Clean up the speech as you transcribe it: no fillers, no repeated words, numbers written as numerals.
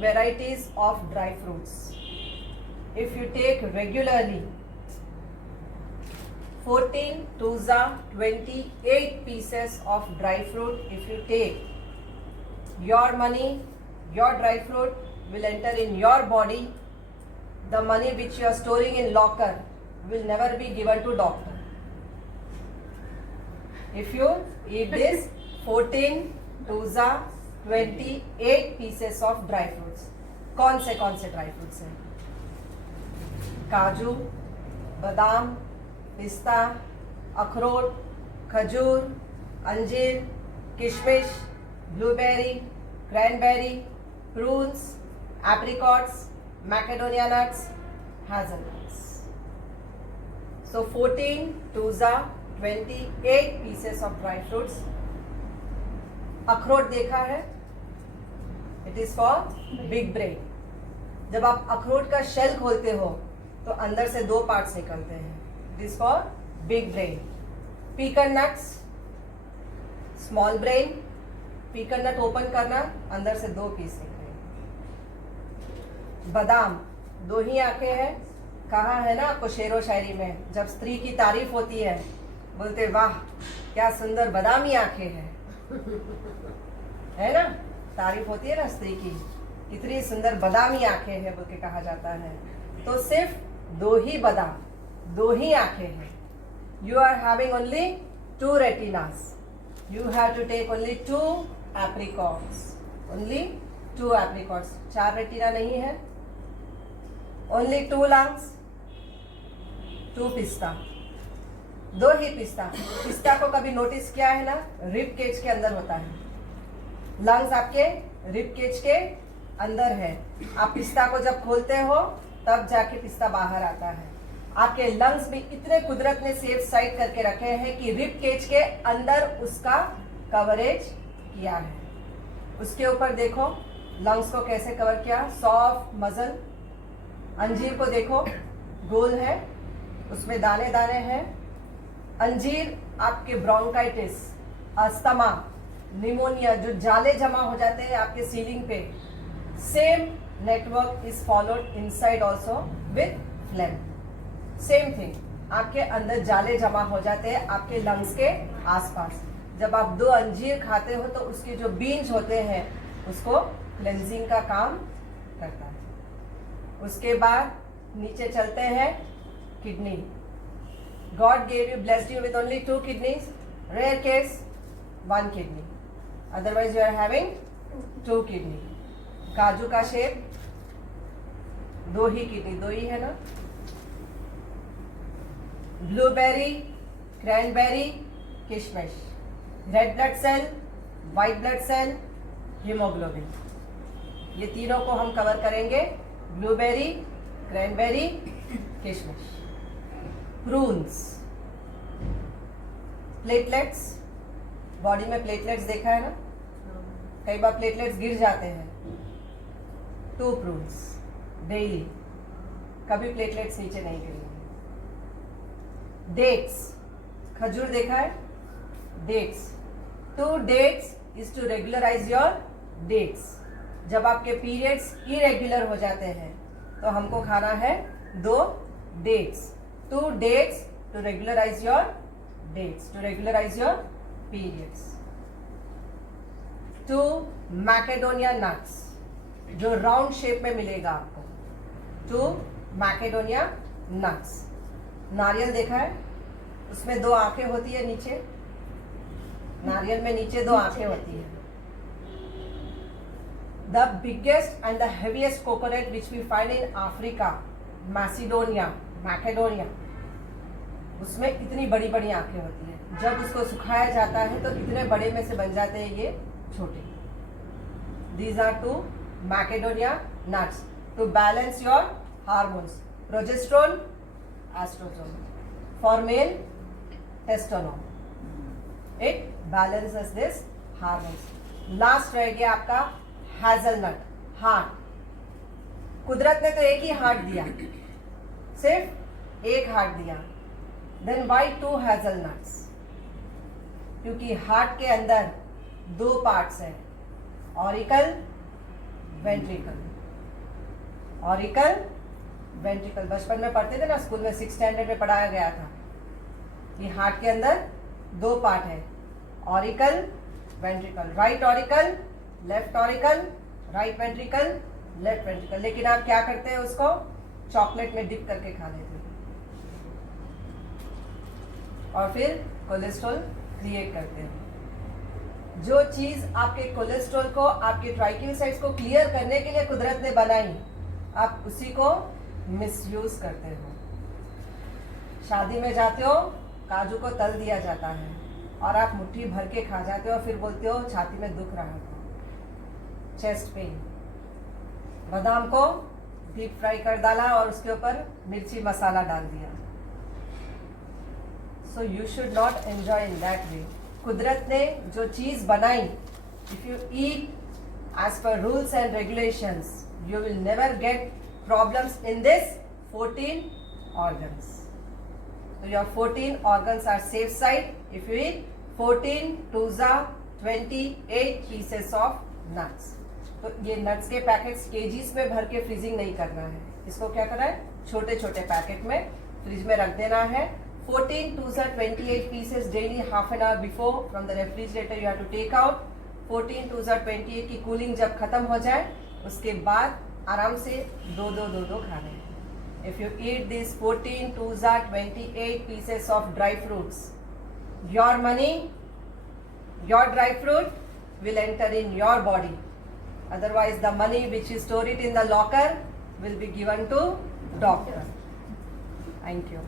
varieties of dry fruits. If you take regularly 14 twos are 28 pieces of dry fruit. If you take your money, your dry fruit will enter in your body. The money which you are storing in locker will never be given to doctor. If you eat this 14 twos are 28 pieces of dry fruits. कौन से dry fruits हैं? काजू, बादाम, पिस्ता, अखरोट, खजूर, अंजीर, किशमिश, blueberry, cranberry, prunes, apricots, Macedonia nuts, hazelnuts. So 14 twos are 28 pieces of dry fruits. अखरोट देखा है, it is for big brain. जब आप अखरोट का शेल खोलते हो तो अंदर से 2 पार्ट्स निकलते हैं. It is for big brain. Pecan nuts, small brain. Pecan nut open करना, अंदर से 2 पीस निकले. बादाम, 2 ही आंखें हैं. कहा है ना आपको शेरो शायरी में, जब स्त्री की तारीफ होती है बोलते वाह क्या सुंदर बादामी आंखें हैं. है ना, तारीफ होती है ना स्त्री की, कितनी सुंदर बादामी आंखें हैं बोल के कहा जाता है. तो सिर्फ 2 ही बादाम, 2 ही आंखें हैं. You are having only 2 retinas. You have to take only 2 apricots. Only 2 apricots. 4 retina नहीं है. ओनली 2 लंग्स, 2 पिस्ता. 2 ही पिस्ता. पिस्ता को कभी नोटिस किया है ना, रिब केज के अंदर होता है. लंग्स आपके रिब केज के अंदर है. आप पिस्ता को जब खोलते हो तब जाके पिस्ता बाहर आता है. आपके लंग्स भी इतने कुदरत ने सेफ साइड करके रखे हैं कि रिब केज के अंदर उसका कवरेज किया है. उसके ऊपर देखो लंग्स को कैसे कवर किया, सॉफ्ट मसल. अंजीर को देखो, गोल है, उसमें दाने दाने हैं. अंजीर आपके ब्रोंकाइटिस, अस्थमा, निमोनिया, जो जाले जमा हो जाते हैं आपके सीलिंग पे, same network is followed inside also with flame. Same thing, आपके अंदर जाले जमा हो जाते हैं आपके लंग्स के आसपास. जब आप 2 अंजीर खाते हो तो उसके जो बीन्स होते हैं उसको क्लेंजिंग का काम करता है. उसके बाद नीचे चलते हैं, kidney. God gave you, blessed you with only 2 kidneys. Rare case, 1 kidney. Otherwise you are having 2 kidney. काजू का शेप, 2 ही किडनी, 2 ही है ना. ब्लूबेरी, क्रैनबेरी, किशमिश. Red blood cell, white blood cell, haemoglobin. ये तीनों को हम कवर करेंगे. ब्लूबेरी, क्रैनबेरी, किशमिश. Prunes, platelets. बॉडी में प्लेटलेट्स देखा है ना, कई बार प्लेटलेट्स गिर जाते हैं. 2 प्रून्स डेली, कभी प्लेटलेट्स नीचे नहीं गिरेंगे. डेट्स, खजूर देखा है, dates. 2 dates is to regularise your dates. जब आपके पीरियड्स इरेगुलर हो जाते हैं तो हमको खाना है 2 dates. 2 dates to regularize your dates, to regularize your periods. 2 macadamia nuts, जो राउंड शेप में मिलेगा आपको. 2 macadamia nuts. नारियल देखा है, उसमें 2 आंखें होती है नीचे. नारियल में नीचे 2 आंखें होती है. The biggest and the heaviest coconut which we find in Africa, Macedonia, उसमें इतनी बड़ी बड़ी आंखें होती हैं. जब उसको सुखाया जाता है तो इतने बड़े में से बन जाते हैं ये छोटे. These are 2 macadamia nuts to balance your hormones. Progesterone, estrogen. For male, testosterone. It balances this hormones. Last रह गया आपका हेजलनट, हार्ट. कुदरत ने तो एक ही हार्ट दिया, सिर्फ एक हार्ट दिया. Then why 2 hazelnuts? क्योंकि हार्ट के अंदर 2 पार्ट्स हैं, ऑरिकल, वेंट्रिकल. Auricle, ventricle. बचपन में पढ़ते थे ना स्कूल में, 6th स्टैंडर्ड में पढ़ाया गया था कि हार्ट के अंदर 2 पार्ट है, auricle, ventricle. Right auricle, left auricle, right ventricle, left ventricle. लेकिन आप क्या करते हैं, उसको चॉकलेट में डिप करके खा लेते हैं और फिर कोलेस्ट्रॉल क्रिएट करते हैं। जो चीज आपके कोलेस्ट्रॉल को, आपके ट्राइग्लिसराइड्स को क्लियर करने के लिए कुदरत ने बनाई, आप उसी को मिसयूज करते हो। शादी में जाते हो, काजू को तल दिया जाता है और आप मुट्ठी भर के खा जाते हो, फिर बोलते हो छाती में दुख रहा था, चेस्ट पेन। बादाम को डीप फ्राई कर डाला और उसके ऊपर मिर्ची मसाला डाल दिया। So you should not enjoy in that way. कुदरत ने जो चीज बनाई, if you eat as per rules and regulations, you will never get problems in this 14 organs. So your 14 organs are safe side if you eat 14 2s are 28 pieces of nuts. तो ये nuts के packets KGs में भर के freezing नहीं करना है, इसको क्या करना है, छोटे छोटे पैकेट में फ्रिज में रख देना है। 14 2s are 28 pieces daily, half an hour before from the refrigerator you have to take out. 14 2s are 28 की कूलिंग जब खत्म हो जाए उसके बाद आराम से दो खाने हैं। If you eat this 14 2s are 28 pieces of dry fruits, your money, your dry fruit will enter in your body. Otherwise the money which you store it in the locker will be given to doctor. Thank you.